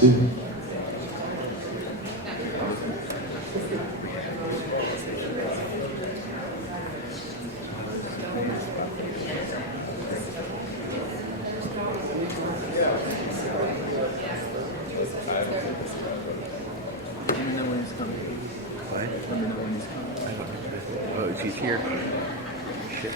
2. Oh, she's here. Shit.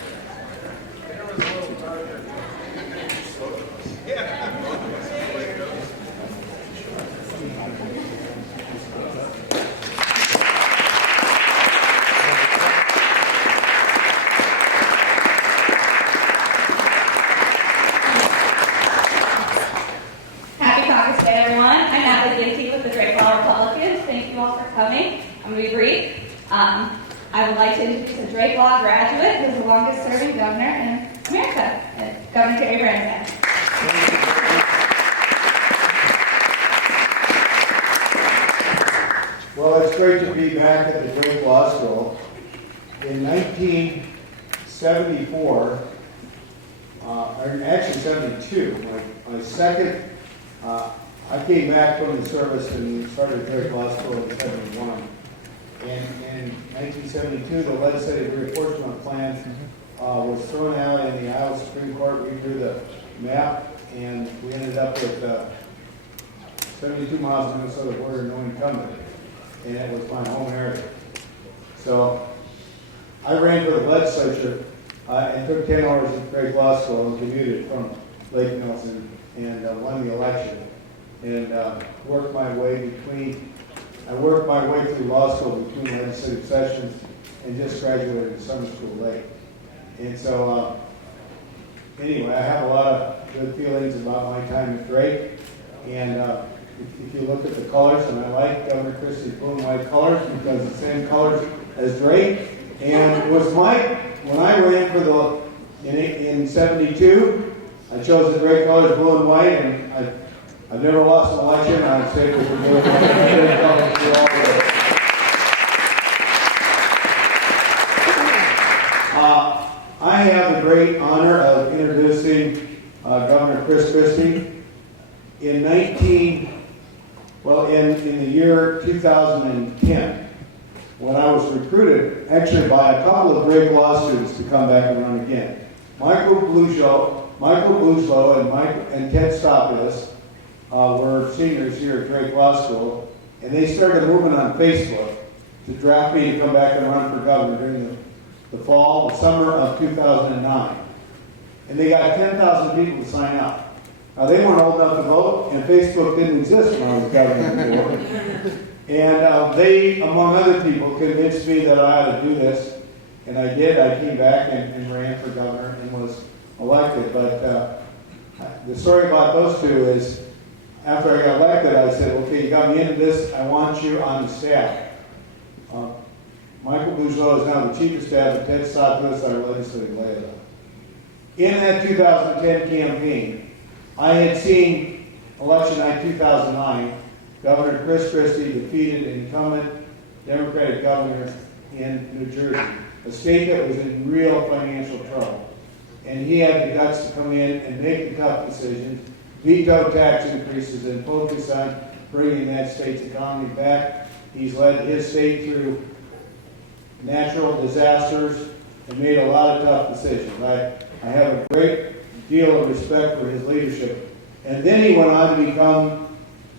Happy Congress Day, everyone. I'm Natalie Ginty with the Drake Law Republicans. Thank you all for coming. I'm going to be brief. I would like to introduce a Drake Law graduate who's the longest serving governor in America, Governor Terry Branstad. Well, it's great to be back at the Drake Law School. In 1974, or actually 72, my second, I came back from the service and started Drake Law School in 71. And in 1972, the legislative reapportionment plan was thrown out in the Iowa Supreme Court. We drew the map, and we ended up with 72 miles of Minnesota border, no incumbent. And it was my home area. So I ran for the legislature and took 10 hours at Drake Law School and commuted from Lake Nelson and won the election. And worked my way through law school between legislative sessions and just graduated in summer school late. And so anyway, I have a lot of good feelings about my time at Drake. And if you look at the colors, and I like Governor Christie's blue and white colors because it's the same colors as Drake. And it was when I ran for in 72, I chose the Drake colors, blue and white, and I've never lost an election. I'd say with the blue and white colors through all the I have the great honor of introducing Governor Christie. In the year 2010, when I was recruited, actually by a couple of Drake Law students to come back and run again. Michael Blueslow and Ted Stopulus were seniors here at Drake Law School, and they started moving on Facebook to draft me to come back and run for governor during the summer of 2009. And they got 10,000 people to sign up. Now, they weren't old enough to vote, and Facebook didn't exist when I was governor before. And they, among other people, convinced me that I ought to do this. And I did. I came back and ran for governor and was elected. But the story about those two is, after I got elected, I said, okay, you got me into this. I want you on the staff. Michael Blueslow is now the chief of staff, and Ted Stopulus, our legislative liaison. In that 2010 campaign, I had seen election night 2009, Governor Chris Christie defeated incumbent Democratic governor in New Jersey, a state that was in real financial trouble. And he had the guts to come in and make the tough decisions, veto tax increases, and focus on bringing that state's economy back. He's led his state through natural disasters and made a lot of tough decisions. I have a great deal of respect for his leadership. And then he went on to become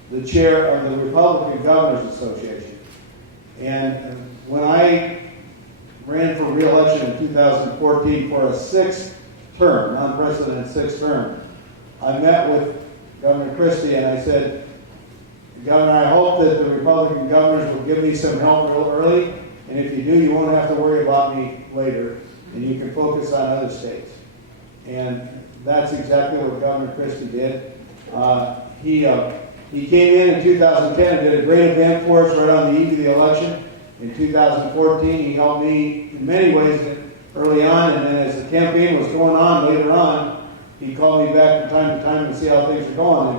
the chair of the Republican Governors Association. And when I ran for re-election in 2014 for a sixth term, unprecedented sixth term, I met with Governor Christie and I said, Governor, I hope that the Republican governors will give me some help real early, and if you do, you won't have to worry about me later, and you can focus on other states. And that's exactly what Governor Christie did. He came in 2010 and did a great event for us right on the eve of the election. In 2014, he helped me in many ways early on, and then as the campaign was going on later on, he called me back from time to time to see how things are going.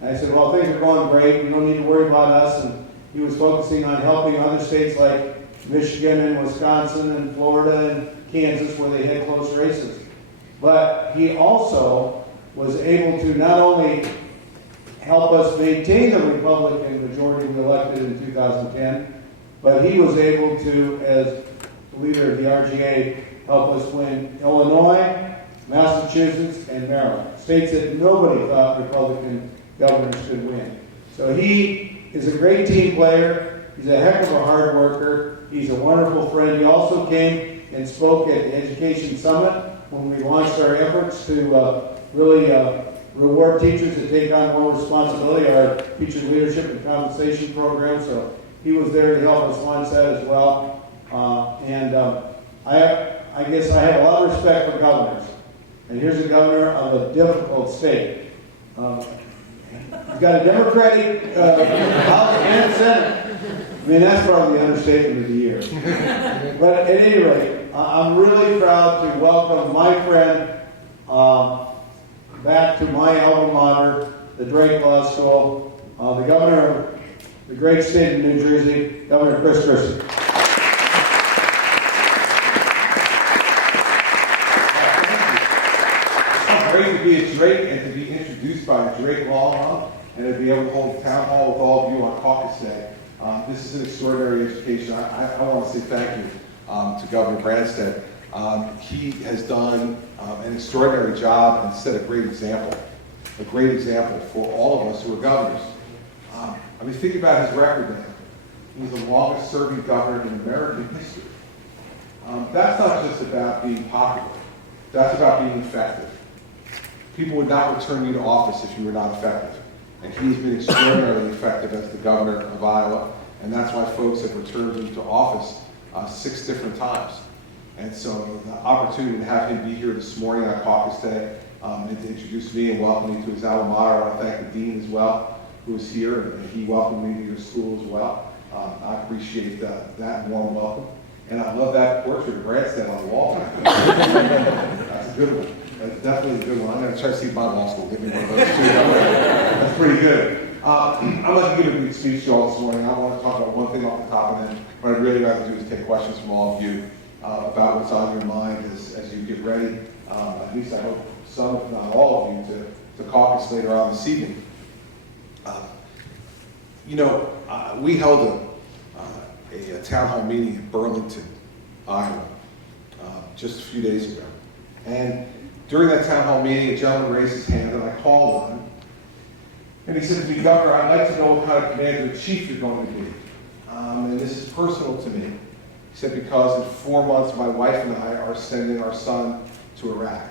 And I said, well, things are going great. You don't need to worry about us. And he was focusing on helping other states like Michigan and Wisconsin and Florida and Kansas where they had close races. But he also was able to not only help us maintain the Republican majority we elected in 2010, but he was able to, as the leader of the RGA, help us win Illinois, Massachusetts, and Maryland, states that nobody thought Republican governors could win. So he is a great team player. He's a heck of a hard worker. He's a wonderful friend. He also came and spoke at the Education Summit when we launched our efforts to really reward teachers that take on more responsibility, our teacher leadership and compensation program. So he was there to help us launch that as well. I guess I have a lot of respect for governors. And here's a governor of a difficult state. He's got a Democratic House and Senate. I mean, that's probably the understatement of the year. But at any rate, I'm really proud to welcome my friend back to my alma mater, the Drake Law School, the governor of the great state of New Jersey, Governor Christie. Great to be at Drake and to be introduced by Drake Law and to be able to hold a town hall with all of you on caucus day. This is an extraordinary education. I want to say thank you to Governor Branstad. He has done an extraordinary job and set a great example for all of us who are governors. I mean, think about his record now. He's the longest serving governor in American history. That's not just about being popular. That's about being effective. People would not return you to office if you were not effective. And he's been extraordinarily effective as the governor of Iowa, and that's why folks have returned him to office 6 different times. And so the opportunity to have him be here this morning on caucus day and to introduce me and welcome me to his alma mater. I want to thank the dean as well, who is here, and he welcomed me to your school as well. I appreciate that warm welcome. And I love that portrait of Branstad on the wall. That's a good one. That's definitely a good one. I'm going to try to see if my law school give me one of those too. That's pretty good. I'm going to give a big speech to you all this morning. I want to talk about one thing off the top, and then what I'd really rather do is take questions from all of you about what's on your mind as you get ready. At least I hope some, if not all of you, to caucus later on this evening. We held a town hall meeting in Burlington, Iowa, just a few days ago. And during that town hall meeting, a gentleman raised his hand, and I called on him. And he said to me, Governor, I'd like to know what kind of commander-in-chief you're going to be. And this is personal to me. He said, because in 4 months, my wife and I are sending our son to Iraq.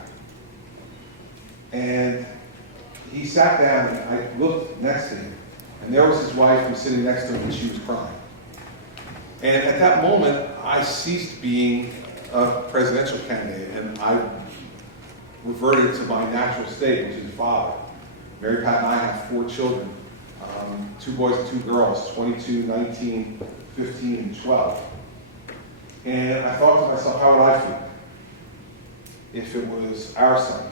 And he sat down, and I looked next to him, and there was his wife who was sitting next to him, and she was crying. And at that moment, I ceased being a presidential candidate, and I reverted to my natural state, which is a father. Mary Pat and I have 4 children, 2 boys and 2 girls, 22, 19, 15, and 12. And I thought to myself, how would I feel if it was our son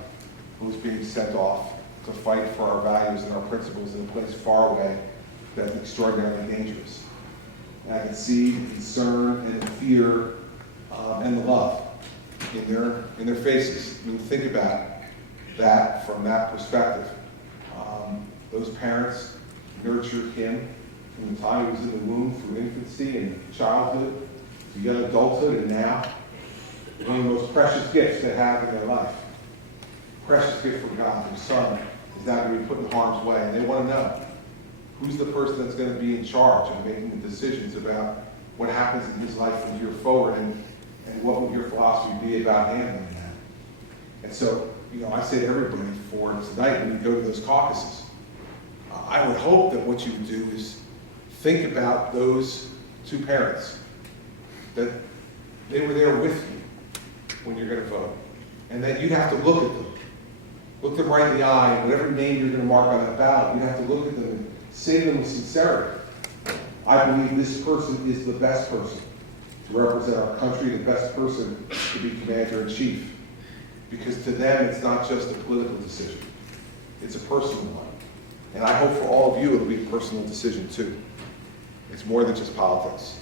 who was being sent off to fight for our values and our principles in a place far away that's extraordinarily dangerous? And I could see the concern and the fear and the love in their faces. I mean, think about that from that perspective. Those parents nurtured him from the time he was in the womb through infancy and childhood to young adulthood, and now one of the most precious gifts they have in their life. Precious gift from God, their son, is not going to be put in harm's way. And they want to know who's the person that's going to be in charge of making the decisions about what happens in his life from here forward, and what would your philosophy be about handling that. And so, I say to everybody for tonight, when you go to those caucuses, I would hope that what you would do is think about those 2 parents, that they were there with you when you're going to vote, and that you'd have to look at them. Look them right in the eye, and whatever name you're going to mark on that ballot, you have to look at them and say to them with sincerity, I believe this person is the best person to represent our country, the best person to be commander-in-chief. Because to them, it's not just a political decision. It's a personal one. And I hope for all of you it'll be a personal decision too. It's more than just politics.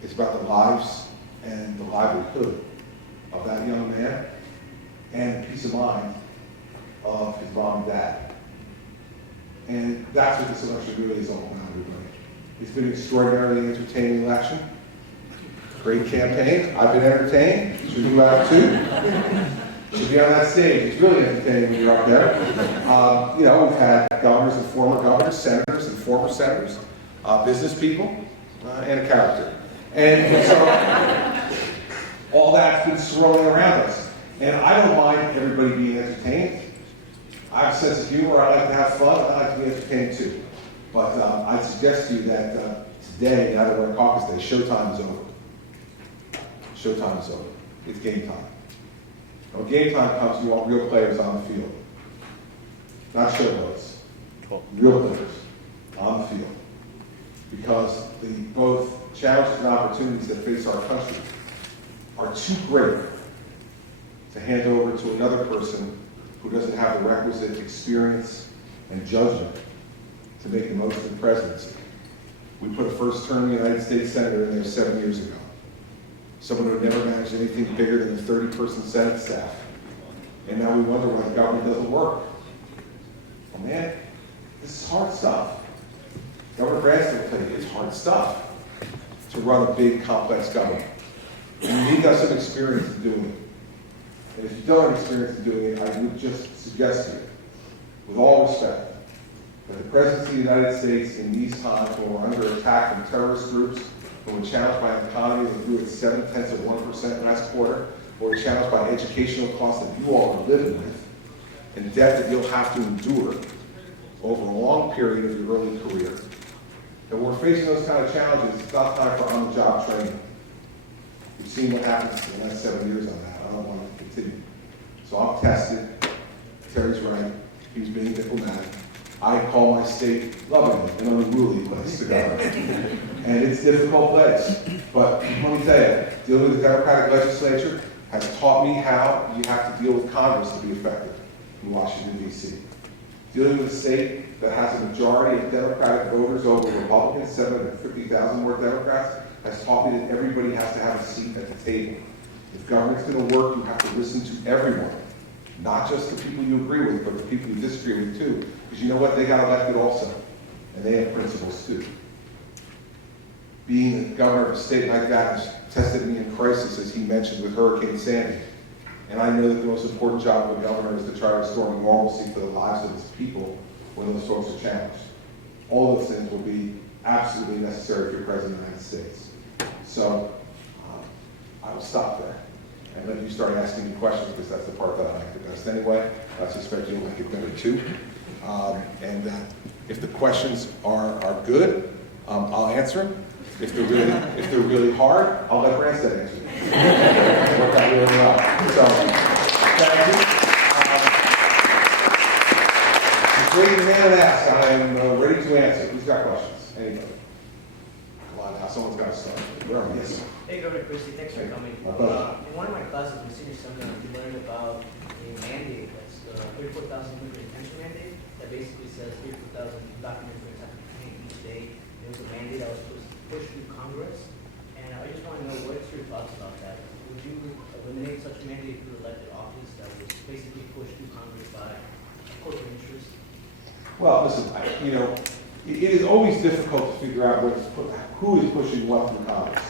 It's about the lives and the livelihood of that young man and the peace of mind of his mom and dad. And that's what this election really is all about, everybody. It's been an extraordinarily entertaining election. Great campaign. I've been entertained. Should you have too? Should be on that stage. It's really entertaining when you're up there. You know, we've had governors and former governors, senators and former senators, business people, and a character. And so all that's been swirling around us. And I don't mind everybody being entertained. I have a sense of humor. I like to have fun. I like to be entertained too. But I suggest to you that today, now that we're in caucus day, showtime is over. Showtime is over. It's game time. When game time comes, you want real players on the field. Not showboats. Real players on the field. Because the both challenges and opportunities that face our country are too great to hand over to another person who doesn't have the requisite experience and judgment to make the most of the presidency. We put a first-term United States Senator in there 7 years ago. Someone who had never managed anything bigger than a 30-person Senate staff. And now we wonder why the government doesn't work. Well, man, this is hard stuff. Governor Branston will tell you, it's hard stuff to run a big, complex government. You need to have some experience in doing it. And if you don't have experience in doing it, I would just suggest to you, with all respect, that the Presidency of the United States in these times when we're under attack from terrorist groups, when we're challenged by an economy that grew at 0.7% last quarter, or we're challenged by educational costs that you all are living with, and debt that you'll have to endure over a long period of your early career. And when we're facing those kind of challenges, it's not time for on-the-job training. We've seen what happens in the last 7 years on that. I don't want to continue. So I'm tested. Terry's right. He's being diplomatic. I call my state lovingly an unruly place to govern. And it's a difficult place. But let me tell you, dealing with the Democratic legislature has taught me how you have to deal with Congress to be effective in Washington, D.C. Dealing with a state that has a majority of Democratic voters over Republicans, 750,000 more Democrats, has taught me that everybody has to have a seat at the table. If government's going to work, you have to listen to everyone. Not just the people you agree with, but the people you disagree with too. Because you know what? They got elected also. And they have principles too. Being the governor of a state like that has tested me in crisis, as he mentioned with Hurricane Sandy. And I know that the most important job of a governor is to try to restore normalcy for the lives of his people when those folks are challenged. All those things will be absolutely necessary for the President of the United States. So I will stop there and let you start asking me questions, because that's the part that I like the best anyway. I suspect you'll like it better too. And if the questions are good, I'll answer them. If they're really hard, I'll let Branstad answer them. It worked out really well. So, thank you. Raise your hand and ask. I am ready to answer. Who's got questions? Anybody? Come on now, someone's got to start. Where are we? Yes. Hey, Governor Christie, thanks for coming. My pleasure. In one of my classes in senior seminar, we learned about a mandate that's the 34,000 immigrant detention mandate that basically says 34,000 document immigrants have to be detained each day. It was a mandate that was supposed to push through Congress, and I just want to know what's your thoughts about that. Would you eliminate such a mandate through elected office that was basically pushed through Congress by corporate interests? Well, listen, it is always difficult to figure out who is pushing what through Congress.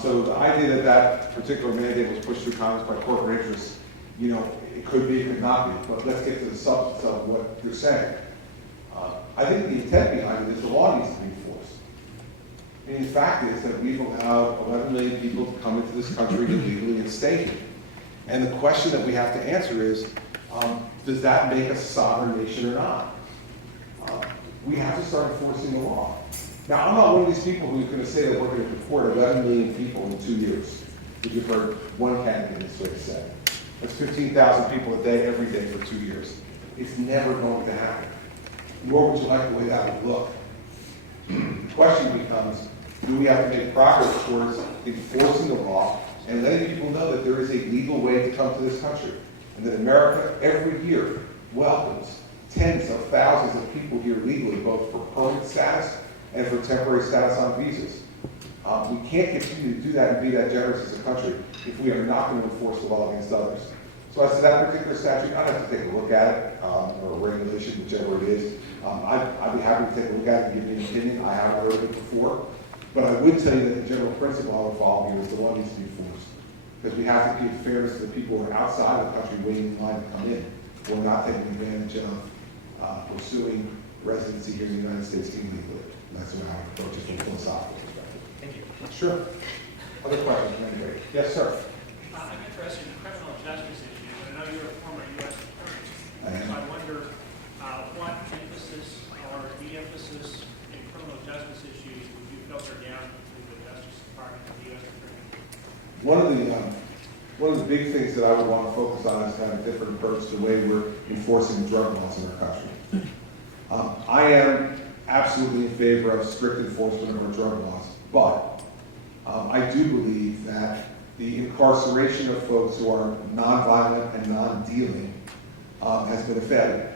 So the idea that particular mandate was pushed through Congress by corporate interests, it could be, it could not be. But let's get to the substance of what you're saying. I think the intent behind it is the law needs to be enforced. And the fact is that we've allowed 11 million people to come into this country illegally and stay here. And the question that we have to answer is, does that make us a sovereign nation or not? We have to start enforcing the law. Now, I'm not one of these people who's going to say that we're going to deport 11 million people in 2 years. Because you've heard one candidate this way say. That's 15,000 people a day, every day for 2 years. It's never going to happen. Nor would you like the way that would look. The question becomes, do we have to make progress towards enforcing the law and letting people know that there is a legal way to come to this country? And that America, every year, welcomes tens of thousands of people here legally, both for permanent status and for temporary status on visas. We can't continue to do that and be that generous as a country if we are not going to enforce the law against others. So as to that particular statute, I'd have to take a look at it, or a regulation, whichever it is. I'd be happy to take a look at it and give you an opinion. I haven't heard of it before. But I would tell you that the general principle I would follow here is the one that needs to be enforced. Because we have to give fairness to the people who are outside of the country waiting in line to come in. We're not taking advantage of pursuing residency here in the United States illegally. And that's what I would approach it from a philosophical perspective. Thank you. Sure. Other questions from anybody? Yes, sir. I'm interested in criminal justice issues. I know you're a former U.S. attorney. I am. So I wonder what emphasis or de-emphasis in criminal justice issues would you filter down to the Justice Department of the U.S. attorney? One of the big things that I would want to focus on is kind of a different approach to the way we're enforcing drug laws in our country. I am absolutely in favor of strict enforcement of our drug laws, but I do believe that the incarceration of folks who are nonviolent and non-dealing has been a failure.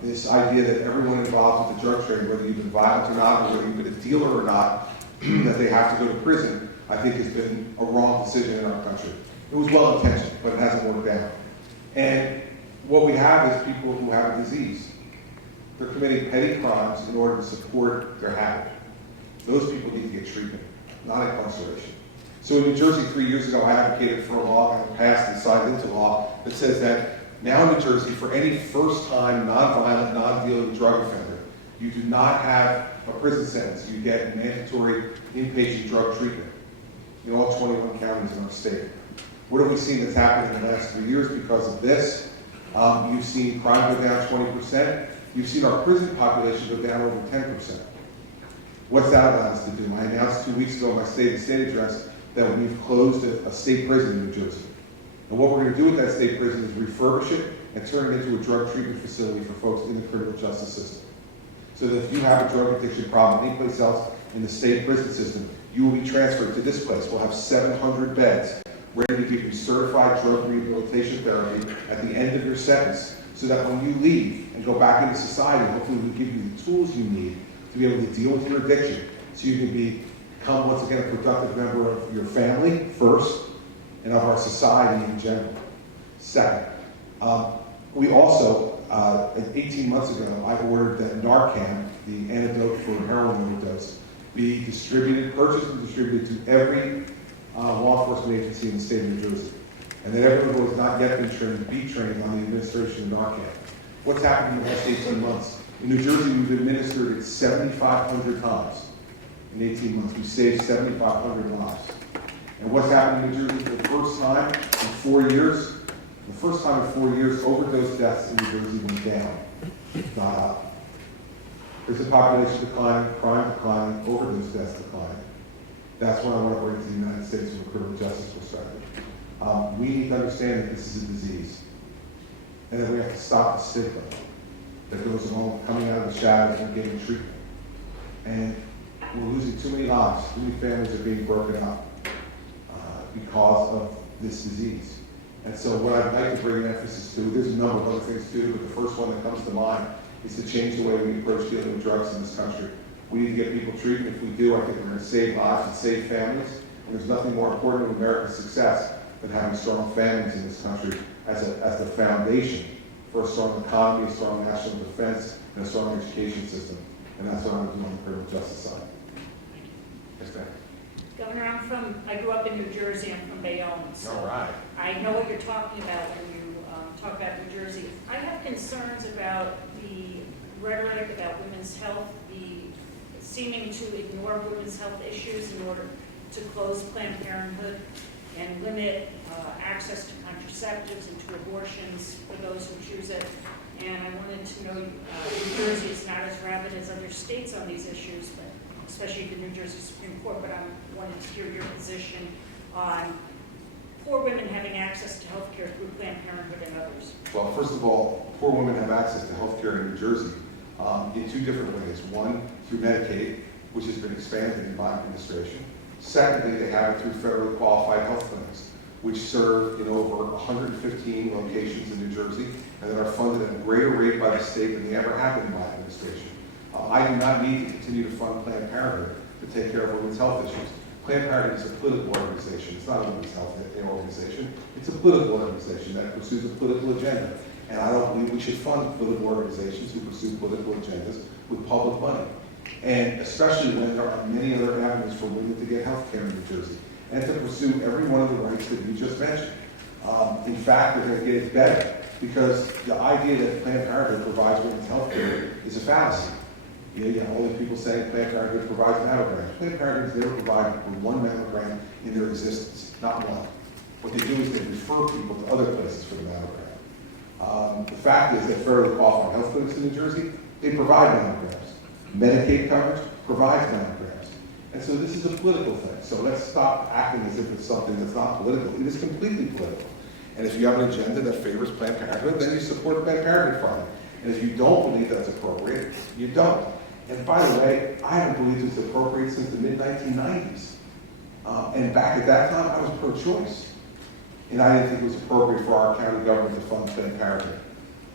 This idea that everyone involved with the drug trade, whether you've been violent or not, or whether you've been a dealer or not, that they have to go to prison, I think has been a wrong decision in our country. It was well-intentioned, but it hasn't worked out. And what we have is people who have a disease. They're committing petty crimes in order to support their habit. Those people need to get treatment, not incarceration. So in New Jersey 3 years ago, I advocated for a law and passed and signed into law that says that now in New Jersey, for any first-time, non-violent, non-dealing drug offender, you do not have a prison sentence. You get mandatory inpatient drug treatment in all 21 counties in our state. What have we seen that's happened in the last 3 years because of this? You've seen crime go down 20%. You've seen our prison population go down over 10%. What's that allowed us to do? I announced 2 weeks ago in my State of the State address that we've closed a state prison in New Jersey. And what we're going to do with that state prison is refurbish it and turn it into a drug treatment facility for folks in the criminal justice system. So that if you have a drug addiction problem anyplace else in the state prison system, you will be transferred to this place. We'll have 700 beds ready to give you certified drug rehabilitation therapy at the end of your sentence, so that when you leave and go back into society, hopefully we'll give you the tools you need to be able to deal with your addiction, so you can become, once again, a productive member of your family first, and of our society in general. Second, we also, 18 months ago, I ordered that Narcan, the antidote for heroin overdose, be purchased and distributed to every law enforcement agency in the state of New Jersey. And that everyone who has not yet been trained be trained on the administration of Narcan. What's happened in the last 18 months? In New Jersey, we've administered it 7,500 times. In 18 months, we've saved 7,500 lives. And what's happened in New Jersey for the first time in 4 years? The first time in 4 years, overdose deaths in New Jersey went down, not up. There's a population decline, crime decline, overdose deaths decline. That's what I want to bring to the United States from a criminal justice perspective. We need to understand that this is a disease, and that we have to stop the stigma that goes along with coming out of the shadows and getting treatment. And we're losing too many lives. Too many families are being broken up because of this disease. And so what I'd like to bring emphasis to, there's a number of other things to do, but the first one that comes to mind is to change the way we approach dealing with drugs in this country. We need to get people treatment. If we do, I think we're going to save lives and save families. And there's nothing more important to America's success than having strong families in this country as the foundation for a strong economy, a strong national defense, and a strong education system. And that's what I'm doing on the criminal justice side. Yes, ma'am. Governor, I grew up in New Jersey. I'm from Bayonne. So All right. I know what you're talking about when you talk about New Jersey. I have concerns about the rhetoric about women's health, the seeming to ignore women's health issues in order to close Planned Parenthood and limit access to contraceptives and to abortions for those who choose it. And I wanted to know, New Jersey is not as rabid as other states on these issues, but especially the New Jersey Supreme Court, but I wanted to hear your position on poor women having access to health care through Planned Parenthood and others. Well, first of all, poor women have access to health care in New Jersey in two different ways. One, through Medicaid, which has been expanded in my administration. Secondly, they have it through federally qualified health clinics, which serve in over 115 locations in New Jersey and that are funded at a greater rate by the state than they ever have been in my administration. I do not need to continue to fund Planned Parenthood to take care of women's health issues. Planned Parenthood is a political organization. It's not a women's health organization. It It's a political organization that pursues a political agenda. And I don't believe we should fund political organizations who pursue political agendas with public money. And especially when there are many other avenues for women to get health care in New Jersey and to pursue every one of the rights that you just mentioned. In fact, they're going to get it better because the idea that Planned Parenthood provides women's health care is a fallacy. You have all these people saying Planned Parenthood provides mammograms. Planned Parenthood has never provided one mammogram in their existence, not one. What they do is they refer people to other places for the mammogram. The fact is that federally qualified health clinics in New Jersey, they provide mammograms. Medicaid coverage provides mammograms. And so this is a political thing. So let's stop acting as if it's something that's not political. It is completely political. And if you have an agenda that favors Planned Parenthood, then you support Planned Parenthood funding. And if you don't believe that's appropriate, you don't. And by the way, I haven't believed it was appropriate since the mid-1990s. And back at that time, I was pro-choice. And I didn't think it was appropriate for our county government to fund Planned Parenthood.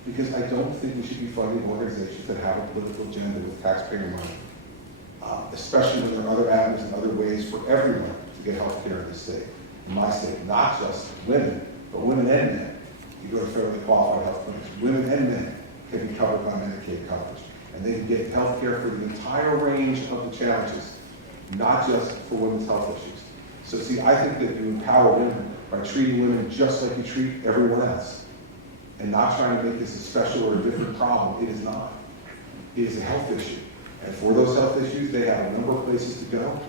Because I don't think we should be funding organizations that have a political agenda with taxpayer money. Especially when there are other avenues and other ways for everyone to get health care in this state. In my state, not just women, but women and men. You go to federally qualified health clinics, women and men can be covered by Medicaid coverage. And they can get health care for the entire range of the challenges, not just for women's health issues. So see, I think that you empower women by treating women just like you treat everyone else. And not trying to make this a special or a different problem. It is not. It is a health issue. And for those health issues, they have a number of places to go.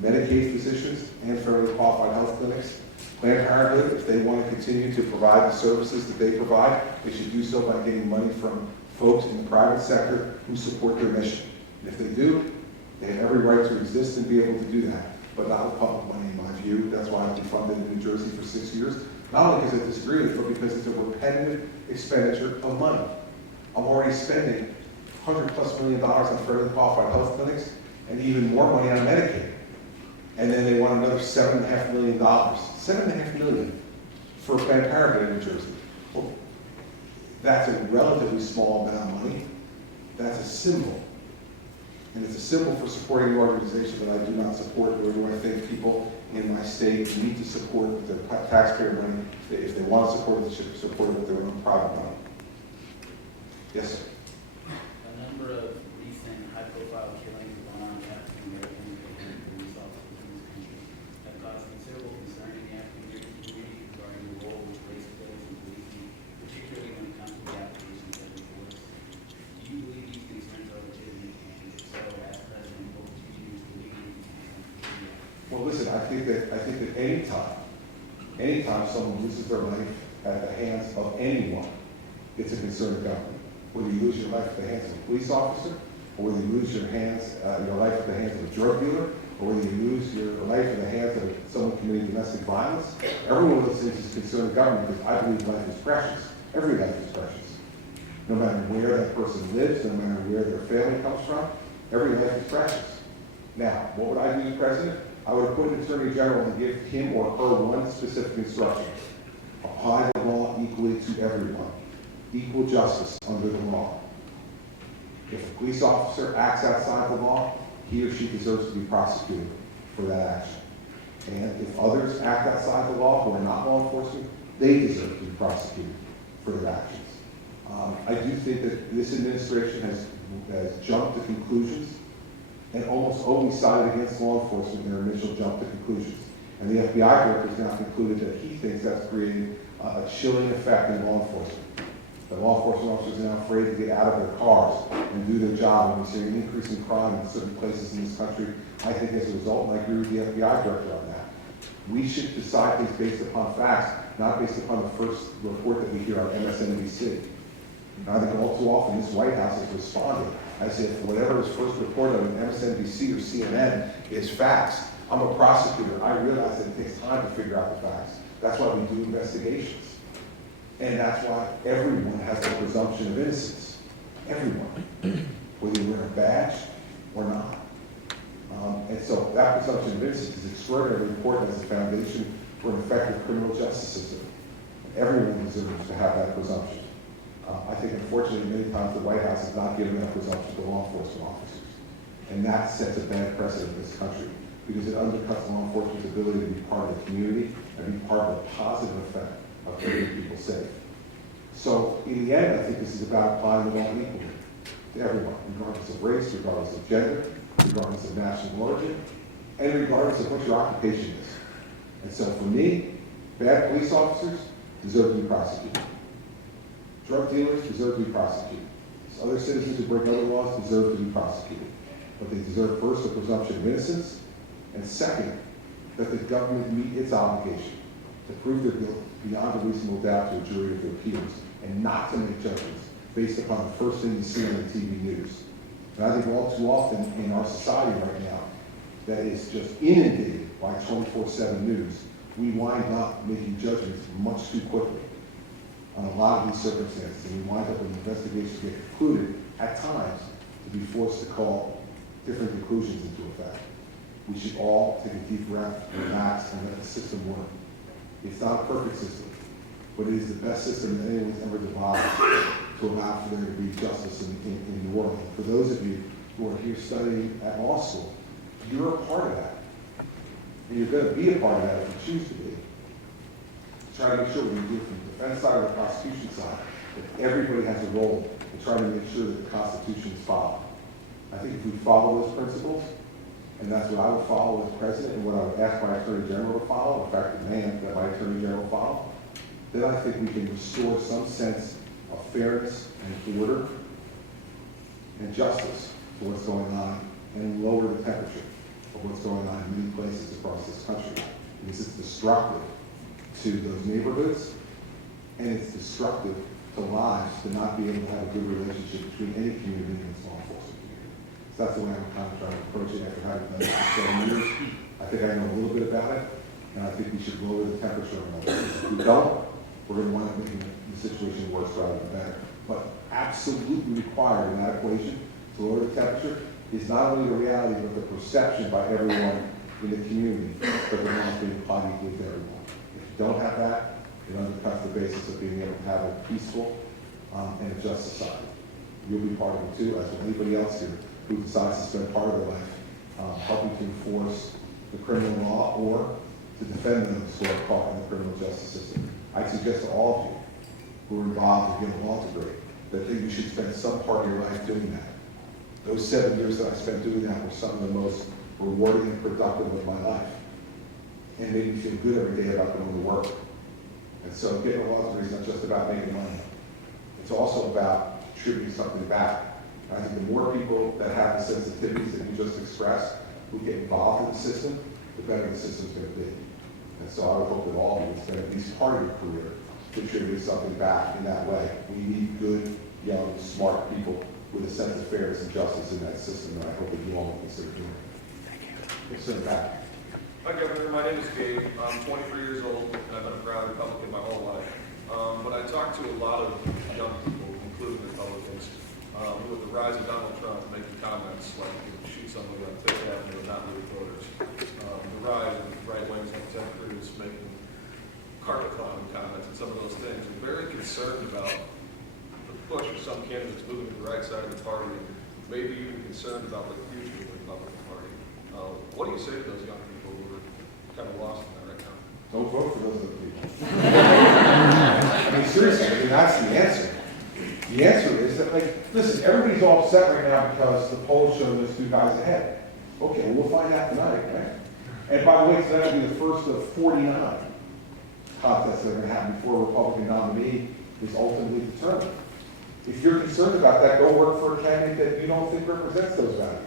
Medicaid physicians and federally qualified health clinics. Planned Parenthood, if they want to continue to provide the services that they provide, they should do so by getting money from folks in the private sector who support their mission. And if they do, they have every right to exist and be able to do that, but not with public money, in my view. That's why I've been funded in New Jersey for 6 years. Not only because I disagree with it, but because it's a repetitive expenditure of money. I'm already spending $100+ million on federally qualified health clinics and even more money on Medicaid. And then they want another $7.5 million. $7.5 million for Planned Parenthood in New Jersey. Well, that's a relatively small amount of money. That's a symbol. And it's a symbol for supporting the organization that I do not support, or do I think people in my state need to support with their taxpayer money. If they want to support it, they should support it with their own private money. Yes, sir. A number of recent high-profile killings going on in the African American and police officers in this country have caused considerable concern in the African American community regarding the role of race players in policing, particularly when it comes to the applications of the force. Do you believe these concerns are legitimate, and if so, as president, what would you do to alleviate these concerns? Well, listen, I think that anytime someone loses their life at the hands of anyone, it's a concern of government. Whether you lose your life at the hands of a police officer, or whether you lose your life at the hands of a drug dealer, or whether you lose your life at the hands of someone committing domestic violence, every one of those things is a concern of government because I believe life is precious. Every life is precious. No matter where that person lives, no matter where their family comes from, every life is precious. Now, what would I do as president? I would appoint an attorney general and give him or her one specific instruction. Apply the law equally to everyone. Equal justice under the law. If a police officer acts outside the law, he or she deserves to be prosecuted for that action. And if others act outside the law who are not law enforcement, they deserve to be prosecuted for their actions. I do think that this administration has jumped to conclusions and almost always sided against law enforcement in their initial jump to conclusions. And the FBI director has now concluded that he thinks that's creating a chilling effect in law enforcement. The law enforcement officers are now afraid to get out of their cars and do their job, and we're seeing an increase in crime in certain places in this country. I think as a result, and I agree with the FBI director on that, we should decide things based upon facts, not based upon the first report that we hear on MSNBC. And I think all too often this White House has responded as if whatever is first reported on MSNBC or CNN is facts. I'm a prosecutor. I realize that it takes time to figure out the facts. That's why we do investigations. And that's why everyone has the presumption of innocence. Everyone. Whether you wear a badge or not. And so that presumption of innocence is extraordinarily important as a foundation for an effective criminal justice system. Everyone deserves to have that presumption. I think unfortunately many times the White House has not given that presumption to law enforcement officers. And that sets a bad precedent in this country. because it undercuts law enforcement's ability to be part of the community and be part of the positive effect of keeping people safe. So in the end, I think this is about applying the law equally to everyone, regardless of race, regardless of gender, regardless of national origin, and regardless of what your occupation is. And so for me, bad police officers deserve to be prosecuted. Drug dealers deserve to be prosecuted. Other citizens who break other laws deserve to be prosecuted. But they deserve first a presumption of innocence, and second, that the government meet its obligation to prove their guilt beyond a reasonable doubt to a jury of their peers, and not to make judgments based upon the first thing you see on the TV news. And I think all too often in our society right now, that is just inundated by 24/7 news, we wind up making judgments much too quickly on a lot of these circumstances, and we wind up with investigations get concluded at times to be forced to call different conclusions into effect. We should all take a deep breath, relax, and let the system work. It's not a perfect system, but it is the best system that anyone's ever devised to allow for there to be justice in the world. And for those of you who are here studying at law school, you're a part of that. And you're going to be a part of that if you choose to be. Try to make sure we do it from the defense side or the prosecution side, that everybody has a role in trying to make sure that the Constitution is followed. I think if we follow those principles, and that's what I would follow as president, and what I would ask my Attorney General to follow, in fact, demand that my Attorney General follow, then I think we can restore some sense of fairness and order and justice to what's going on, and lower the temperature of what's going on in many places across this country. Because it's destructive to those neighborhoods, and it's destructive to lives to not be able to have a good relationship between any community and its law enforcement community. So that's the way I'm kind of trying to approach it after having done it for 7 years. I think I know a little bit about it, and I think we should lower the temperature on that. If we don't, we're going to wind up making the situation worse rather than better. But absolutely required in that equation to lower the temperature is not only the reality, but the perception by everyone in the community that the law is being applied equally to everyone. If you don't have that, it undercuts the basis of being able to have a peaceful and a just society. You'll be part of it too, as with anybody else here who decides to spend part of their life helping to enforce the criminal law or to defend those who are caught in the criminal justice system. I suggest to all of you who are involved in getting a law degree that you should spend some part of your life doing that. Those 7 years that I spent doing that were some of the most rewarding and productive of my life, and made me feel good every day about going to work. And so getting a law degree is not just about making money. It's also about contributing something back. And I think the more people that have the sensitivities that you just expressed who get involved in the system, the better the system's going to be. And so I would hope that all of you would spend at least part of your career contributing something back in that way. We need good, young, smart people with a sense of fairness and justice in that system, and I hope that you all will consider doing it. Thank you. Consider that. Hi, Governor. My name is Gabe. I'm 23 years old, and I've been a proud Republican my whole life. But I talk to a lot of young people, including Republicans, who with the rise of Donald Trump making comments like shoot somebody on Fifth Avenue and not leave voters. The rise of right wings like Ted Cruz making carpet climbing comments and some of those things. I'm very concerned about the push of some candidates moving to the right side of the party, and maybe even concerned about the future of the Republican Party. What do you say to those young people who are kind of lost in that right now? Don't vote for those other people. I mean, seriously, I mean, that's the answer. The answer is that, like, listen, everybody's all upset right now because the polls show those two guys ahead. Okay, well, we'll find out tonight, right? And by the way, tonight will be the first of 49 contests that are going to happen before a Republican nominee is ultimately determined. If you're concerned about that, go work for a candidate that you don't think represents those values.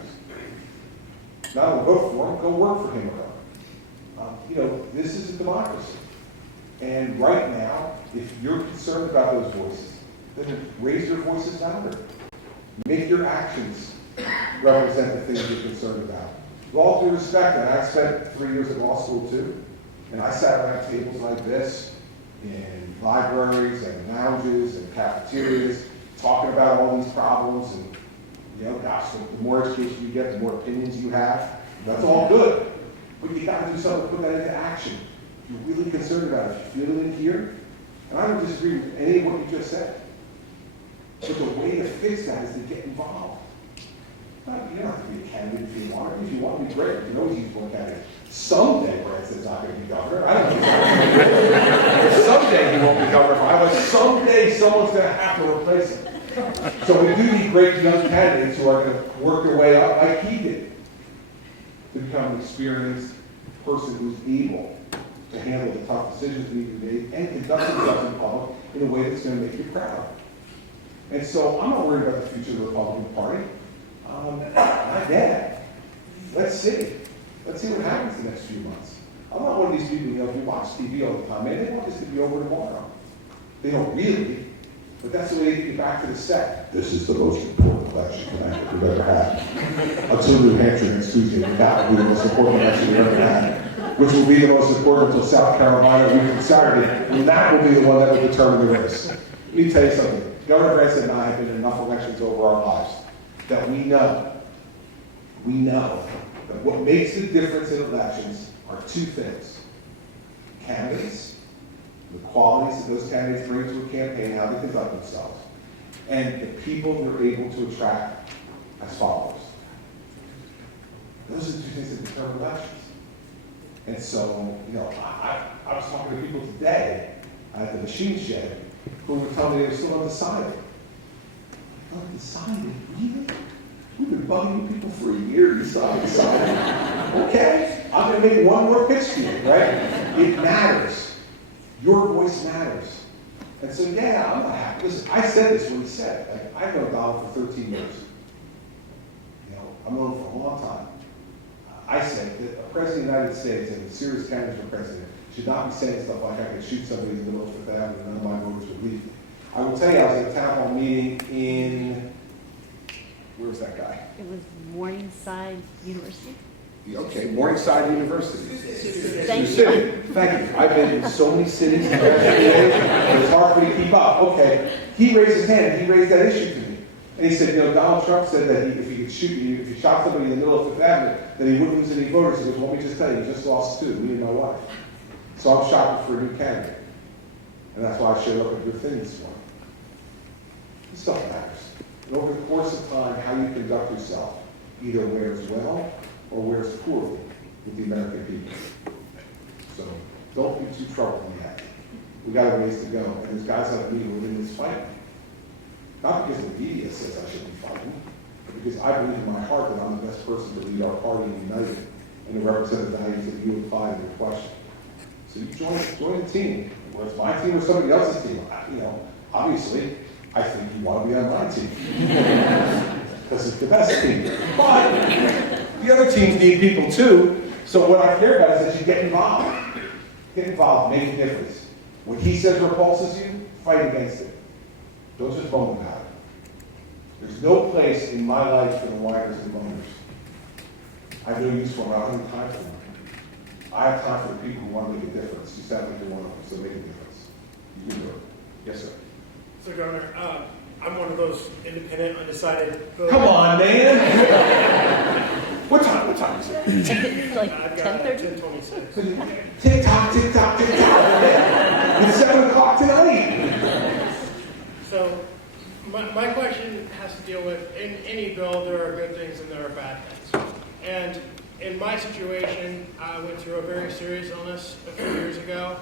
Not only vote for him, go work for him or her. You know, this is a democracy. And right now, if you're concerned about those voices, then raise your voices louder. Make your actions represent the things you're concerned about. With all due respect, and I spent 3 years at law school too, and I sat around tables like this in libraries and lounges and cafeterias talking about all these problems, and you know, gosh, the more education you get, the more opinions you have. That's all good. But you got to do something to put that into action. If you're really concerned about it, if you feel it in here, and I don't disagree with any of what you just said, but the way to fix that is to get involved. Well, you don't have to be a candidate if you want. If you want to be great, you can always use one candidate. Someday Branson's not going to be governor. I don't know. Someday he won't be governor for Iowa. Someday someone's going to have to replace him. So we do need great young candidates who are going to work their way up like he did to become an experienced person who's able to handle the tough decisions that need to be made and conduct themselves in public in a way that's going to make you proud. And so I'm not worried about the future of the Republican Party. My dad. Let's see. Let's see what happens the next few months. I'm not one of these people, you know, if you watch TV all the time, man, they want this to be over tomorrow. They don't really, but that's the way to get back to the set. This is the most important election tonight that we've ever had. Until New Hampshire next Tuesday, that will be the most important election we've ever had, which will be the most important until South Carolina week on Saturday, and that will be the one that will determine the race. Let me tell you something. Governor Branson and I have been in enough elections over our lives that we know that what makes the difference in elections are two things. Candidates, the qualities that those candidates bring to a campaign, how they conduct themselves, and the people they're able to attract as followers. Those are the two things that determine elections. And so, you know, I was talking to people today at the machine shed who were telling me they were still undecided. Undecided? Really? We've been bugging people for a year. You still undecided? Okay, I'm going to make one more pitch to you, right? It matters. Your voice matters. And so, yeah, I'm not happy. Listen, I said this when he said it. Like, I've known Donald for 13 years. You know, I've known him for a long time. I said that a president of the United States and a serious candidate for president should not be saying stuff like I could shoot somebody in the middle of Fifth Avenue and none of my voters would leave me. I will tell you, I was at a town hall meeting in, where's that guy? It was Morningside University. Okay, Moines University. Thank you. City. Thank you. I've been in so many cities in the last few days, and it's hard for me to keep up. Okay, he raised his hand, he raised that issue to me. And he said, you know, Donald Trump said that if he could shoot you, if you shot somebody in the middle of Fifth Avenue, that he wouldn't lose any voters. He goes, well, let me just tell you, he just lost 2, me and my wife. So I'm shopping for a new candidate. And that's why I showed up at your thing this morning. This stuff matters. And over the course of time, how you conduct yourself either wears well or wears poorly with the American people. So don't be too troubled yet. We got a ways to go. And there's guys like me who are in this fight. Not because the media says I should be fighting, but because I believe in my heart that I'm the best person to lead our party united and to represent the values that you apply in your question. So you join the team. Whether it's my team or somebody else's team, you know, obviously, I think you want to be on my team. Because it's the best team. But the other teams need people too. So what I care about is that you get involved. Get involved, make a difference. When he says repulses you, fight against it. Don't just moan about it. There's no place in my life for the whiners and moaners. I have no use for them. I don't have time for them. I have time for the people who want to make a difference. You sound like you're one of them, so make a difference. You can do it. Yes, sir. So, Governor, I'm one of those independent, undecided voters. Come on, man. What time is it? It's like I've got 10:30. 10:26. Tick-tock, tick-tock, tick-tock. It's 7 o'clock tonight. So, my question has to deal with, in any bill, there are good things and there are bad things. And in my situation, I went through a very serious illness a few years ago,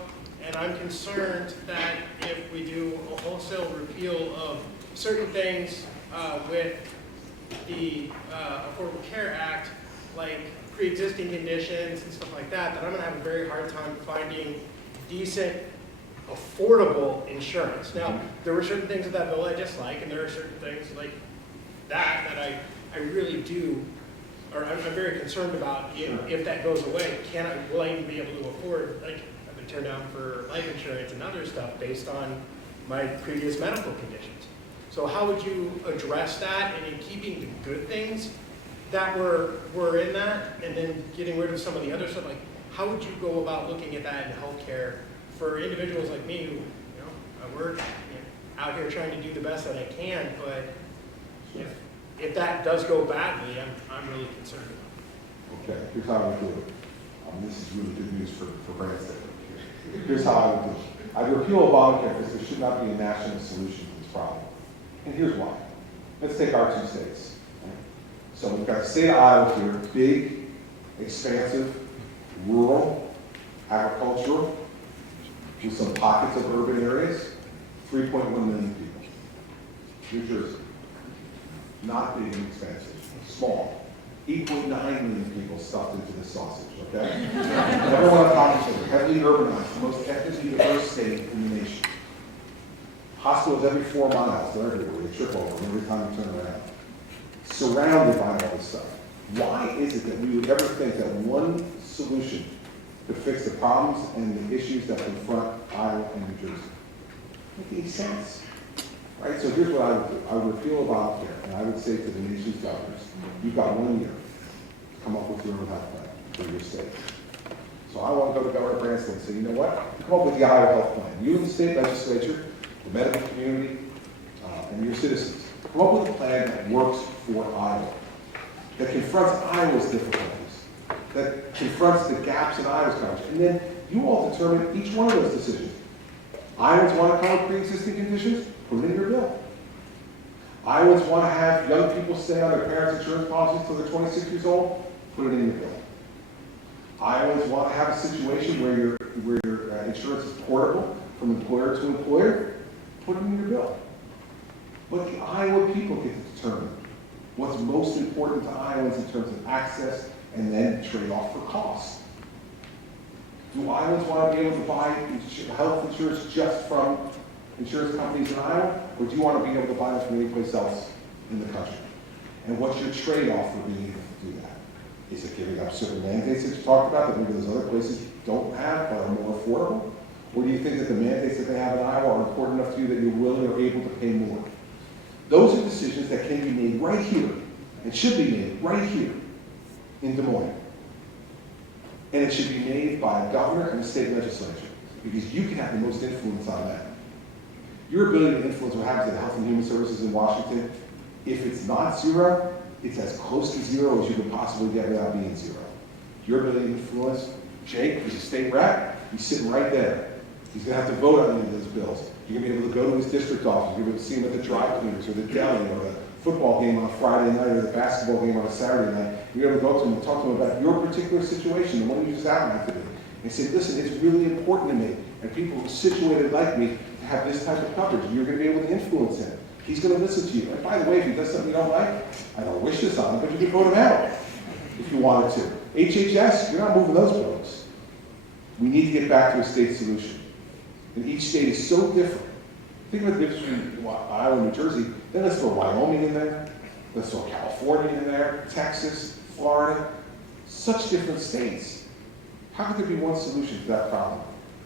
and I'm concerned that if we do a wholesale repeal of certain things with the Affordable Care Act, like pre-existing conditions and stuff like that, that I'm going to have a very hard time finding decent, affordable insurance. Now, there were certain things of that bill I dislike, and there are certain things like that I really do, or I'm very concerned about if that goes away. Will I even be able to afford, like, I've been turned down for life insurance and other stuff based on my previous medical conditions. So how would you address that, and in keeping the good things that were in that, and then getting rid of some of the other stuff? Like, how would you go about looking at that in healthcare for individuals like me who, I work out here trying to do the best that I can, but if that does go badly, I'm really concerned about it. Okay, here's how I would do it. This is really good news for Branson. Here's how I would do it. I'd repeal Obamacare because there should not be a national solution to this problem. And here's why. Let's take our 2 states. So we've got the state of Iowa here, big, expansive, rural, agricultural, with some pockets of urban areas, 3.1 million people. New Jersey, not big and expansive, small. 8.9 million people stuffed into this sausage, okay? Never want to talk to each other. Heavily urbanized, the most ethnically diverse state in the nation. Hospitals every 4 miles, they're everywhere, they trip over them every time you turn around. Surrounded by all this stuff. Why is it that we would ever think that one solution could fix the problems and the issues that confront Iowa and New Jersey? It makes sense. Right, so here's what I would do. I would repeal Obamacare, and I would say to the nation's governors, you've got 1 year to come up with your own health plan for your state. So I want to go to Governor Branstad and say, you know what? Come up with the Iowa health plan. You and the state legislature, the medical community, and your citizens. Come up with a plan that works for Iowa, that confronts Iowa's difficulties, that confronts the gaps in Iowa's coverage. And then you all determine each one of those decisions. Iowans want to cover pre-existing conditions? Put it in your bill. Iowans want to have young people stay on their parents' insurance policies until they're 26 years old? Put it in your bill. Iowans want to have a situation where your insurance is portable from employer to employer? Put it in your bill. But the Iowa people get to determine what's most important to Iowans in terms of access and then trade off for cost. Do Iowans want to be able to buy health insurance just from insurance companies in Iowa, or do you want to be able to buy it from any place else in the country? And what's your trade-off for being able to do that? Is it giving up certain mandates that you talked about that maybe those other places don't have but are more affordable? Or do you think that the mandates that they have in Iowa are important enough to you that you're willing or able to pay more? Those are decisions that can be made right here, and should be made right here in Des Moines. And it should be made by a governor and a state legislature, because you can have the most influence on that. Your ability to influence what happens at Health and Human Services in Washington, if it's not zero, it's as close to zero as you could possibly get without being zero. Your ability to influence Jake, who's a state rep, he's sitting right there. He's going to have to vote on any of those bills. You're going to be able to go to his district office. You're going to see him at the dry cleaners or the deli or the football game on a Friday night or the basketball game on a Saturday night. You're going to go to him and talk to him about your particular situation, the one you just outlined today. And say, listen, it's really important to me, and people situated like me to have this type of coverage. You're going to be able to influence him. He's going to listen to you. And by the way, if he does something you don't like, I don't wish this on him, but you can vote him out if you wanted to. HHS, you're not moving those votes. We need to get back to a state solution. And each state is so different. Think about the difference between Iowa and New Jersey. Then let's throw Wyoming in there. Let's throw California in there. Texas, Florida. Such different states. How could there be one solution to that problem?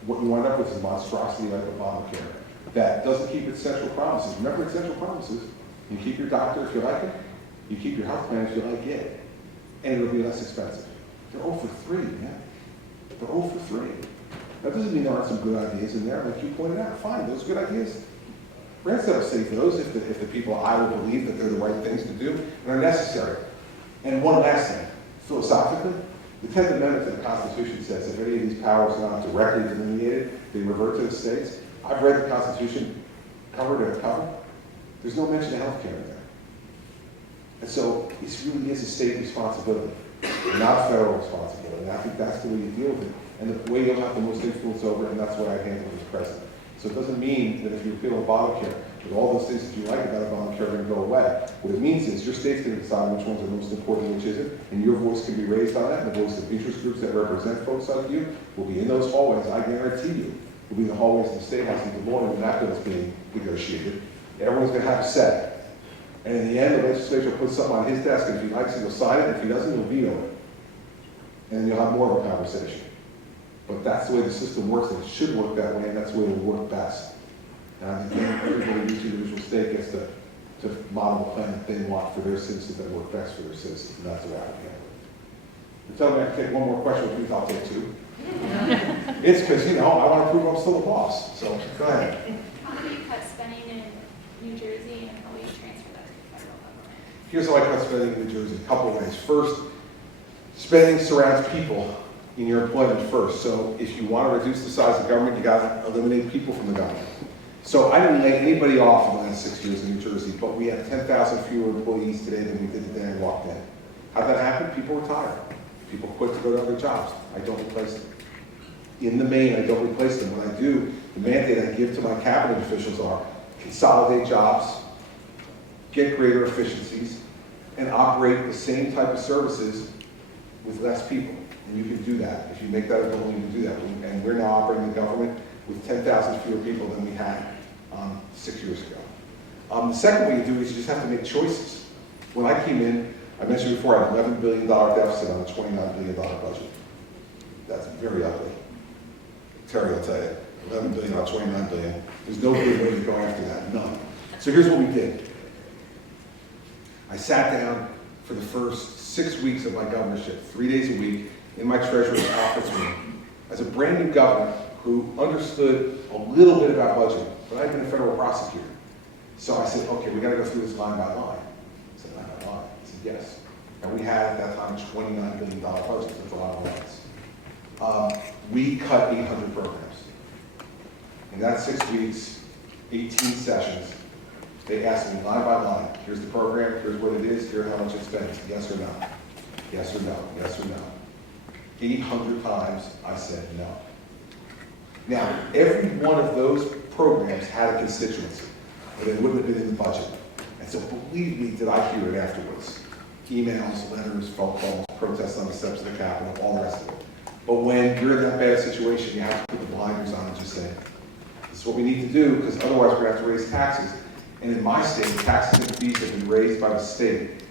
What you wind up with is a monstrosity like Obamacare that doesn't keep its central promises. Remember its central promises. You keep your doctor if you like it. You keep your health plan if you like it. And it'll be less expensive. They're 0 for 3, man. They're 0 for 3. That doesn't mean there aren't some good ideas in there, like you pointed out. Fine, those good ideas. Branstad will say those if the people of Iowa believe that they're the right things to do and are necessary. And one last thing, philosophically, the 10th Amendment to the Constitution says if any of these powers are not directly delineated, they revert to the states. I've read the Constitution cover to cover. There's no mention of health care in there. And so this really is a state responsibility, not a federal responsibility. And I think that's the way you deal with it, and the way you'll have the most influence over it, and that's what I handle as president. So it doesn't mean that if you repeal Obamacare, that all those things that you like about Obamacare are going to go away. What it means is your state's going to decide which ones are most important and which isn't, and your voice can be raised on that, and the voice of interest groups that represent folks like you will be in those hallways. I guarantee you will be in the hallways of the State House in Des Moines when that bill is being negotiated. Everyone's going to have a say. And in the end, the legislature will put something on his desk, and if he likes it, he'll sign it. If he doesn't, he'll veto it. And then you'll have more of a conversation. But that's the way the system works, and it should work that way, and that's the way it will work best. And I think everybody, each individual state gets to model the plan that they want for their citizens that work best for their citizens, and that's the way I would handle it. You tell me I can take one more question, which means I'll take 2. It's because, I want to prove I'm still the boss. So, go ahead. How do you cut spending in New Jersey, and how will you transfer that to the federal government? Here's how I cut spending in New Jersey, a couple of ways. First, spending surrounds people in your employment first. So if you want to reduce the size of government, you got to eliminate people from the government. So I didn't lay anybody off in the last 6 years in New Jersey, but we have 10,000 fewer employees today than we did the day I walked in. How'd that happen? People retired. People quit to go to other jobs. I don't replace them. In the main, I don't replace them. When I do, the mandate I give to my cabinet officials are consolidate jobs, get greater efficiencies, and operate the same type of services with less people. And you can do that. If you make that a goal, you can do that. And we're now operating the government with 10,000 fewer people than we had 6 years ago. The second way you do is you just have to make choices. When I came in, I mentioned before, I had an $11 billion deficit on a $29 billion budget. That's very ugly. Terry will tell you, 11 billion on 29 billion. There's no good way to go after that, none. So here's what we did. I sat down for the first 6 weeks of my governorship, 3 days a week, in my treasurer's office room, as a brand new governor who understood a little bit about budgeting, but I'd been a federal prosecutor. So I said, okay, we gotta go through this line by line. I said, line by line? I said, yes. And we had at that time $29 billion budget, that's a lot of lines. We cut 800 programs. In that 6 weeks, 18 sessions, they asked me line by line, here's the program, here's what it is, here's how much it spends, yes or no, yes or no, yes or no. 800 times I said no. Now, every one of those programs had a constituency, but it wouldn't have been in the budget. And so believe me, did I hear it afterwards. Emails, letters, phone calls, protests on the steps of the Capitol, all the rest of it. But when you're in that bad situation, you have to put the blinders on and just say, this is what we need to do, because otherwise we're going to have to raise taxes. And in my state, taxes and fees have been raised by the state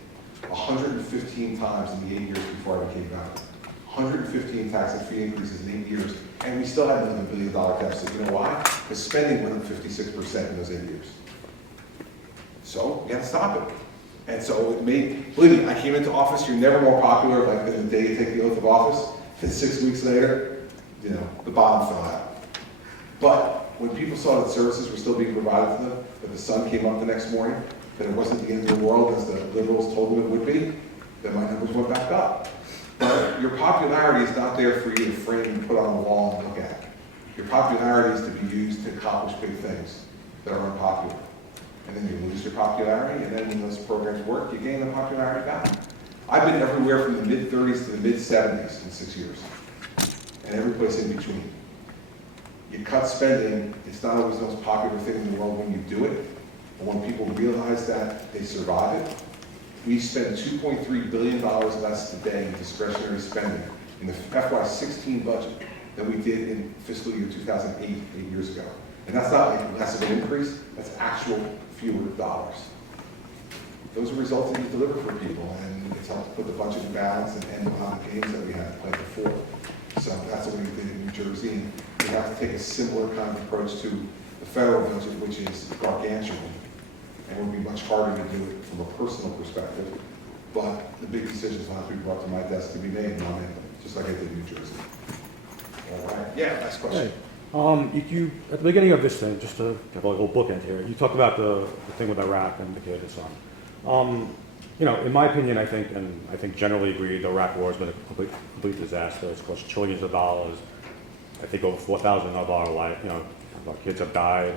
115 times in the 8 years before I became governor. 115 tax and fee increases in 8 years, and we still had an $11 billion deficit. You know why? Because spending went up 56% in those 8 years. So we had to stop it. And so it made, believe me, I came into office, you're never more popular like than the day you take the oath of office. And 6 weeks later, you know, the bottom fell out. But when people saw that services were still being provided to them, that the sun came up the next morning, that it wasn't the end of the world as the liberals told them it would be, then my numbers went back up. But your popularity is not there for you to frame and put on the wall and look at. Your popularity is to be used to accomplish big things that are unpopular. And then you lose your popularity, and then when those programs work, you gain the popularity back. I've been everywhere from the mid-30s to the mid-70s in 6 years, and every place in between. You cut spending, it's not always the most popular thing in the world when you do it, but when people realize that, they survive it. We spend $2.3 billion less today in discretionary spending in the FY16 budget than we did in fiscal year 2008, 8 years ago. And that's not like less of an increase, that's actual fewer dollars. Those are results that you deliver for people, and it's helped to put the budget in balance and end a lot of games that we had to play before. So that's what we did in New Jersey, and we have to take a similar kind of approach to the federal budget, which is gargantuan, and it will be much harder to do it from a personal perspective, but the big decisions will have to be brought to my desk to be made, and I'll make them, just like I did in New Jersey. All right, yeah, next question. You at the beginning of this thing, just to have a little bookend here, you talked about the thing with Iraq and the kid and so on. You know, in my opinion, I think, and I think generally agreed, the Iraq war has been a complete disaster. It's cost trillions of dollars. I think over 4,000 of our kids have died.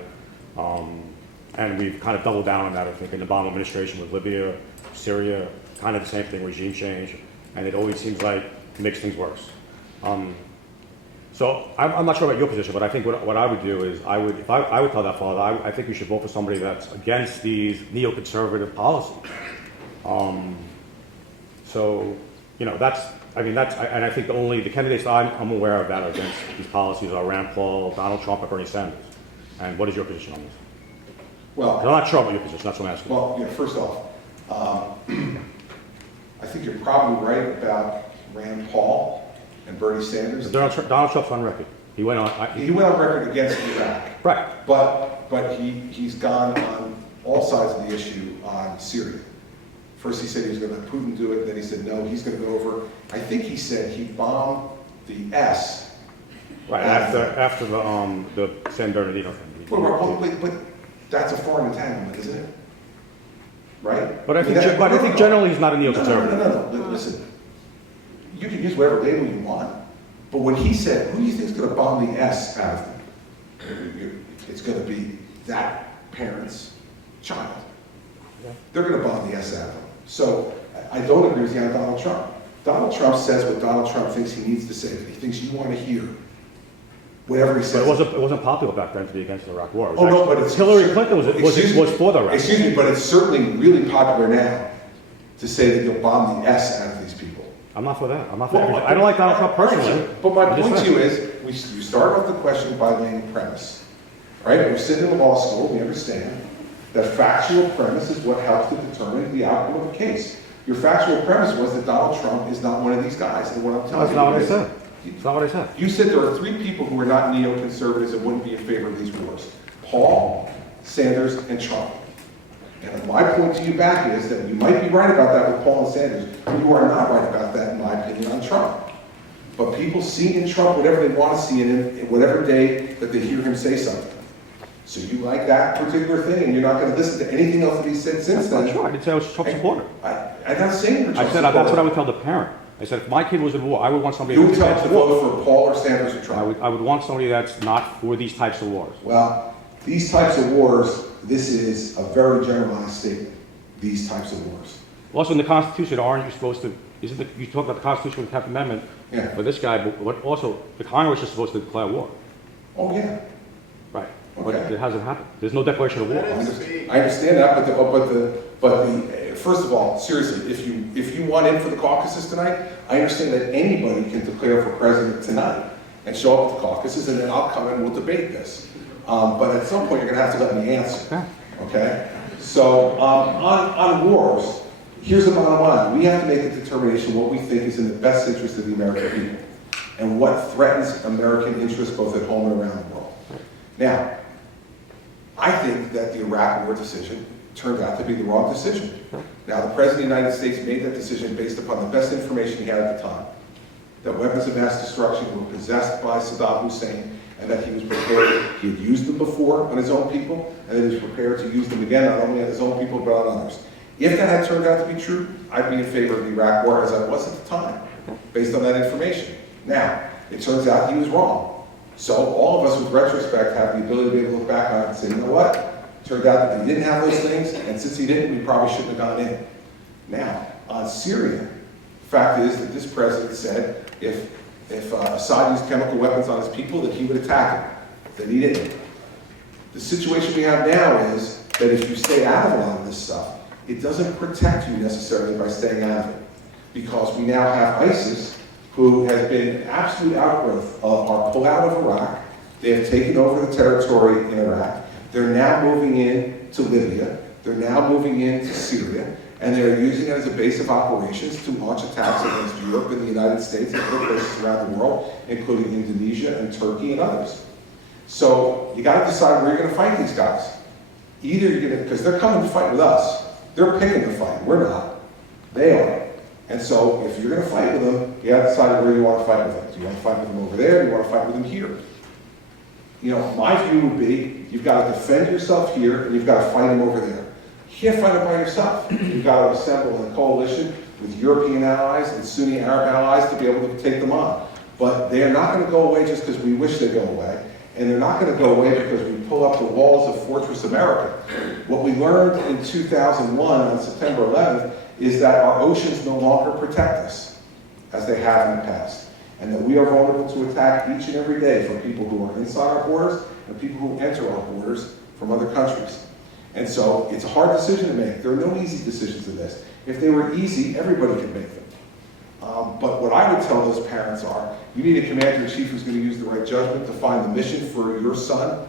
And we've kind of doubled down on that, I think, in the Obama administration with Libya, Syria, kind of the same thing, regime change. And it always seems like it makes things worse. So I'm not sure about your position, but I think what I would do is I would tell that father, I think we should vote for somebody that's against these neoconservative policies. So, you know, and I think the candidates that I'm aware of that are against these policies are Rand Paul, Donald Trump, and Bernie Sanders. And what is your position on this? Well, I'm not sure about your position, that's what I'm asking. Well, yeah, first off, I think you're probably right about Rand Paul and Bernie Sanders. Donald Trump's on record. He went on record against Iraq. Right. But he's gone on all sides of the issue on Syria. First he said he was going to let Putin do it, then he said no, he's going to go over. I think he said he bombed the S. Right, after the San Bernardino thing. But that's a foreign entanglement, isn't it? Right? But I think generally he's not a neoconservative. No. Listen, you can use whatever label you want, but when he said, who do you think is going to bomb the S out of them? It's going to be that parent's child. They're going to bomb the S out of them. So I don't agree with you on Donald Trump. Donald Trump says what Donald Trump thinks he needs to say, that he thinks you want to hear. Whatever he says. But it wasn't popular back then to be against the Iraq War. Oh, no, but it's... Hillary Clinton was for the Iraq War. Excuse me, but it's certainly really popular now to say that you'll bomb the S out of these people. I'm not for that. I'm not for everything. I don't like Donald Trump personally. But my point to you is, you start off the question by laying a premise. Right? We're sitting in law school, we understand that factual premise is what helps to determine the outcome of a case. Your factual premise was that Donald Trump is not one of these guys. And what I'm telling That's not what I said. That's not what I said. You said there are 3 people who are not neoconservatives and wouldn't be in favor of these wars. Paul, Sanders, and Trump. And my point to you back is that you might be right about that with Paul and Sanders, but you are not right about that, in my opinion, on Trump. But people see in Trump whatever they want to see in him, whatever day that they hear him say something. So you like that particular thing, and you're not going to listen to anything else that he said since then. That's not true. I didn't say I was a Trump supporter. I'm not saying you're a Trump I said supporter. that's what I would tell the parent. I said if my kid was in war, I would want somebody You would tell that's him to vote for Paul or Sanders or Trump. I would want somebody that's not for these types of wars. Well, these types of wars, this is a very generalized statement. These types of wars. Also, in the Constitution, aren't you supposed to? You talk about the Constitution with the 10th Amendment Yeah. for this guy, but also the Congress is supposed to declare war. Oh yeah. Right. Okay. But it hasn't happened. There's no declaration of war. I understand that, but first of all, seriously, if you want in for the caucuses tonight, I understand that anybody can declare for president tonight and show up at the caucuses, and then I'll come and we'll debate this. But at some point, you're going to have to let me answer. Yeah. Okay. So on wars, here's the bottom line: we have to make a determination what we think is in the best interest of the American people, and what threatens American interests both at home and around the world. Now, I think that the Iraq War decision turned out to be the wrong decision. Now, the President of the United States made that decision based upon the best information he had at the time, that weapons of mass destruction were possessed by Saddam Hussein, and that he was prepared, he had used them before on his own people, and that he was prepared to use them again, not only on his own people, but on others. If that had turned out to be true, I'd be in favor of the Iraq War, as I was at the time, based on that information. Now, it turns out he was wrong. So all of us with retrospect have the ability to be able to look back on it and say, you know what? It turned out that he didn't have those things, and since he didn't, we probably shouldn't have gone in. Now, on Syria, the fact is that this president said if Assad used chemical weapons on his people, that he would attack him. That he didn't. The situation we have now is that if you stay out of a lot of this stuff, it doesn't protect you necessarily by staying out of it. Because we now have ISIS, who has been an absolute outgrowth of our pullout of Iraq. They have taken over the territory in Iraq. They're now moving in to Libya. They're now moving into Syria. And they're using it as a base of operations to launch attacks against Europe and the United States and other places around the world, including Indonesia and Turkey and others. So you got to decide where you're going to fight these guys. Either you're going to, because they're coming to fight with us. They're picking the fight. We're not. They are. And so if you're going to fight with them, you have to decide where you want to fight with them. Do you want to fight with them over there? Or do you want to fight with them here? You know, my view would be, you've got to defend yourself here, and you've got to fight them over there. You can't fight it by yourself. You've got to assemble a coalition with European allies and Sunni Arab allies to be able to take them on. But they are not going to go away just because we wish they'd go away. And they're not going to go away because we pull up the walls of Fortress America. What we learned in 2001 on September 11th is that our oceans no longer protect us, as they have in the past, and that we are vulnerable to attack each and every day from people who are inside our borders and people who enter our borders from other countries. And so it's a hard decision to make. There are no easy decisions in this. If they were easy, everybody could make them. But what I would tell those parents are, you need a commander-in-chief who's going to use the right judgment to find the mission for your son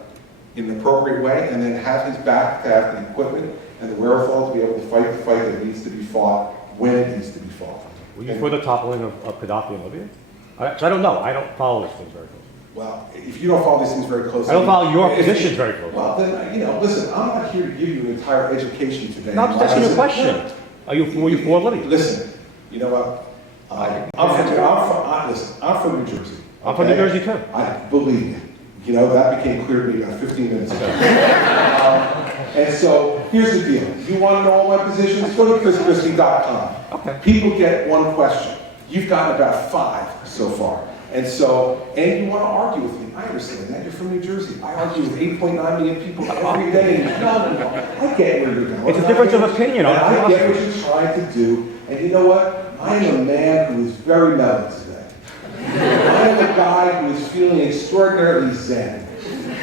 in an appropriate way, and then have his back to have the equipment and the wherewithal to be able to fight the fight that needs to be fought when it needs to be fought. Were you for the toppling of Gaddafi in Libya? I don't know. I don't follow these things very closely. Well, if you don't follow these things very closely... I don't follow your positions very closely. Well, then, you know, listen, I'm not here to give you an entire education today. No, I'm just asking you a question. Were you for Libya? Listen, you know what? I'm from New Jersey. I'm from New Jersey too. I believe me. You know, that became clear to me about 15 minutes ago. And so, here's the deal. You want to know all my positions? Go to christie.com. Okay. People get one question. You've gotten about 5 so far. And so, and you want to argue with me. I understand that. You're from New Jersey. I argue with 8.9 million people every day. No. I get where you're going. It's a difference of opinion. And I get what you're trying to do. And you know what? I am a man who is very mellow today. I am a guy who is feeling extraordinarily zen.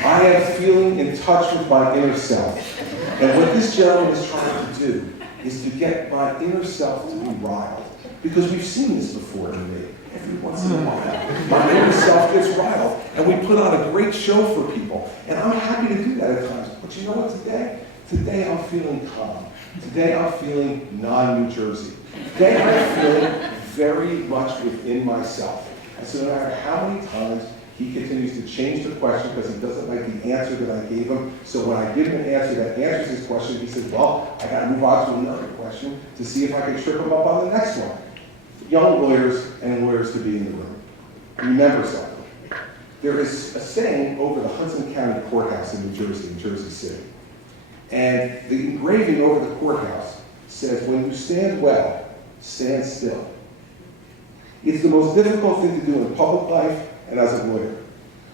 I am feeling in touch with my inner self. And what this gentleman is trying to do is to get my inner self to be riled. Because we've seen this before in me. Every once in a while, my inner self gets riled, and we put on a great show for people. And I'm happy to do that at times. But you know what today? Today I'm feeling calm. Today I'm feeling non-New Jersey. Today I'm feeling very much within myself. And so no matter how many times he continues to change the question because he doesn't like the answer that I gave him, so when I give him an answer that answers his question, he says, well, I got to move on to another question to see if I can trip him up on the next one. Young lawyers and lawyers to be in the room. Remember something. There is a saying over the Hudson County Courthouse in New Jersey, in Jersey City. And the engraving over the courthouse says, when you stand well, stand still. It's the most difficult thing to do in public life and as a lawyer.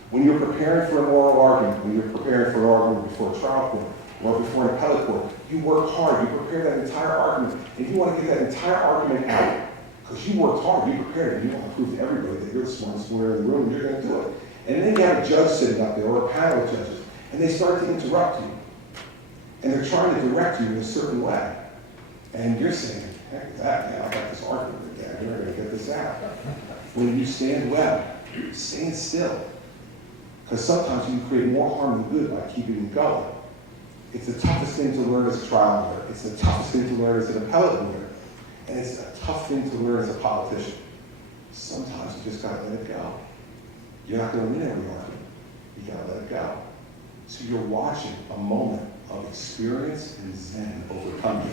When you're preparing for an oral argument, when you're preparing for an argument before a trial court or before an appellate court, you work hard, you prepare that entire argument, and you want to get that entire argument out. Because you worked hard, you prepared, and you want to prove to everybody that you're the smartest lawyer in the room, and you're going to do it. And then you have a judge sitting up there, or a panel of judges, and they start to interrupt you. And they're trying to direct you in a certain way. And you're saying, heck is that, man, I got this argument again, you're going to get this out. When you stand well, stand still. Because sometimes you can create more harm than good by keeping it going. It's the toughest thing to learn as a trial lawyer. It's the toughest thing to learn as an appellate lawyer. And it's a tough thing to learn as a politician. Sometimes you just got to let it go. You're not going to win every argument. You got to let it go. So you're watching a moment of experience and zen overcoming.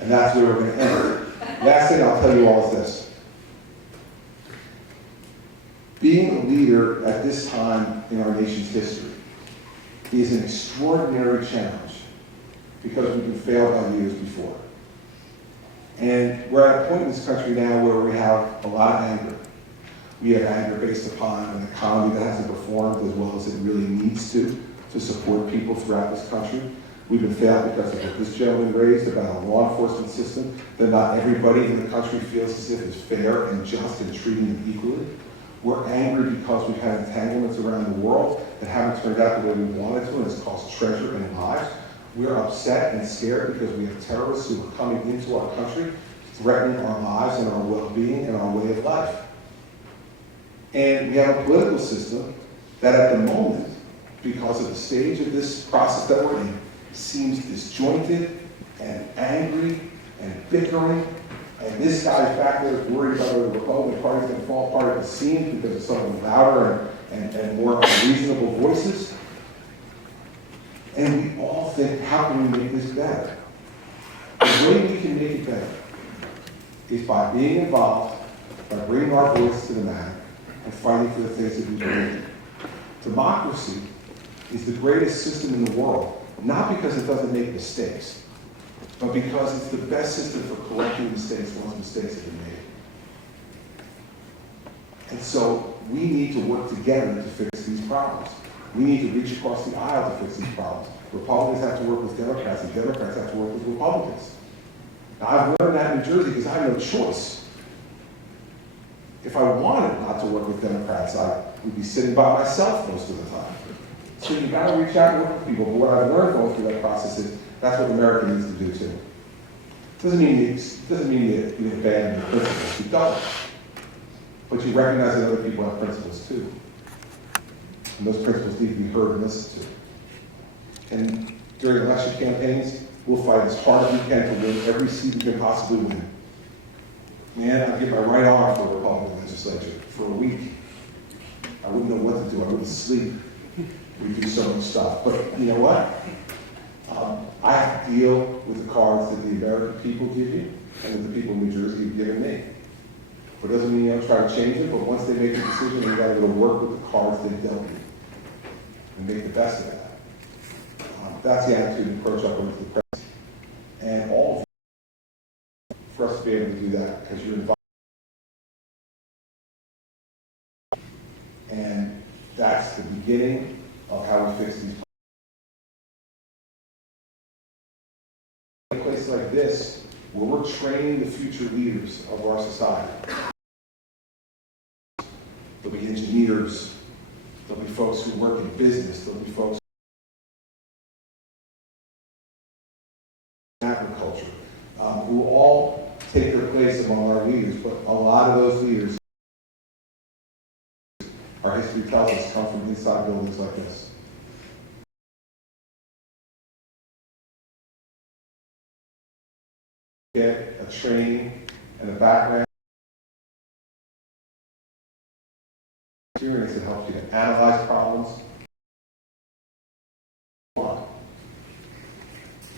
And that's where we're going to end. Last thing I'll tell you all is this. Being a leader at this time in our nation's history is an extraordinary challenge because we've been failed by leaders before. And we're at a point in this country now where we have a lot of anger. We have anger based upon an economy that hasn't performed as well as it really needs to support people throughout this country. We've been failed because of what this gentleman raised about a law enforcement system that not everybody in the country feels as if is fair and just and treating them equally. We're angry because we've had entanglements around the world that haven't turned out the way we wanted to, and it's cost treasure and lives. We're upset and scared because we have terrorists who are coming into our country, threatening our lives and our well-being and our way of life. And we have a political system that at the moment, because of the stage of this process that we're in, seems disjointed and angry and bickering. And this guy's back there is worried about whether the Republican Party's going to fall apart at the seams because of some of the louder and more unreasonable voices. And we all think, how can we make this better? The way we can make it better is by being involved, by bringing our voice to the matter, and fighting for the things that we believe in. Democracy is the greatest system in the world, not because it doesn't make mistakes, but because it's the best system for correcting mistakes once mistakes have been made. And so we need to work together to fix these problems. We need to reach across the aisle to fix these problems. Republicans have to work with Democrats, and Democrats have to work with Republicans. Now, I've learned that in New Jersey because I have no choice. If I wanted not to work with Democrats, I would be sitting by myself most of the time. So you've got to reach out and work with people. But what I've learned going through that process is that's what America needs to do too. Doesn't mean you abandon your principles. You don't. But you recognize that other people have principles too. And those principles need to be heard and listened to. And during election campaigns, we'll fight as hard as we can to win every seat we can possibly win. Man, I'd give my right arm for the Republican legislature for a week. I wouldn't know what to do. I wouldn't sleep. We'd do so much stuff. But you know what? I have to deal with the cards that the American people give you and that the people in New Jersey have given me. But it doesn't mean you don't try to change it, but once they make a decision, you've got to go work with the cards they dealt you and make the best of that. That's the attitude and approach I bring to the press. And all of you, for us to be able to do that, because you're involved. beginning of how we fix these problems. In a place like this, where we're training the future leaders of our society. There'll be engineers, there'll be folks who work in business, there'll be folks in agriculture, who all take their place among our leaders, but a lot of those leaders, our history tells us, come from inside buildings like this. Get a training and a background experience that helps you to analyze problems. You're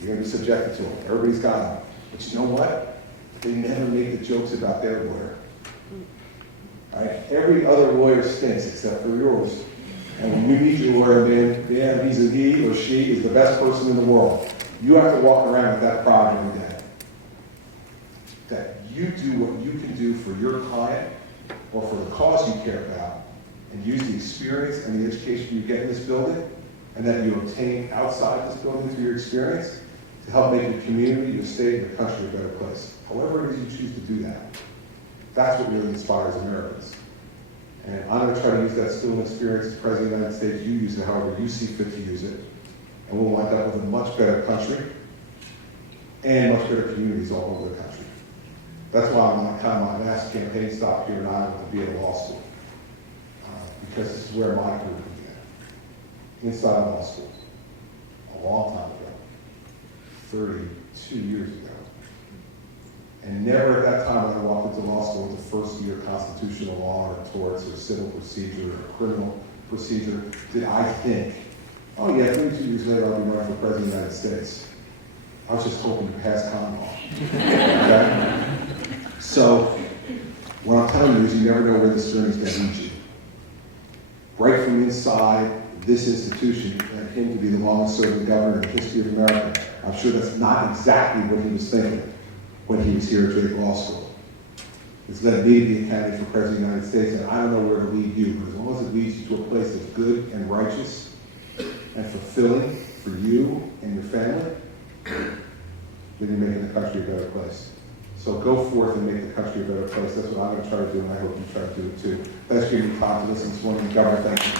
going to be subjected to them. Everybody's got them. But you know what? They never make the jokes about their lawyer. Right? Every other lawyer stinks except for yours. And when you meet your lawyer, man, he or she is the best person in the world. You have to walk around with that pride every day. That you do what you can do for your client or for the cause you care about, and use the experience and the education you get in this building and that you obtain outside this building through your experience to help make your community, your state, your country a better place. However it is you choose to do that. That's what really inspires Americans. And I'm going to try to use that skill and experience as President of the United States. You use it however you see fit to use it. And we'll wind up with a much better country and much better communities all over the country. That's why I'm on kind of my last campaign stop here in Iowa to be at a law school. Because this is where my career began. Inside law school. A long time ago. 32 years ago. And never at that time when I walked into law school, the first year constitutional law or torts or civil procedure or criminal procedure, did I think, oh yeah, 32 years later I'll be running for President of the United States. I was just hoping to pass common law. Okay? So, what I'm telling you is you never know where this journey is going to lead you. Right from inside this institution, and him to be the longest serving governor in the history of America, I'm sure that's not exactly what he was thinking when he was here at Drake Law School. It's led me to be a candidate for President of the United States, and I don't know where to lead you, but as long as it leads you to a place that's good and righteous and fulfilling for you and your family, then you're making the country a better place. So go forth and make the country a better place. That's what I'm going to try to do, and I hope you try to do it too. Thanks for giving me time to listen this morning. Governor, thank you.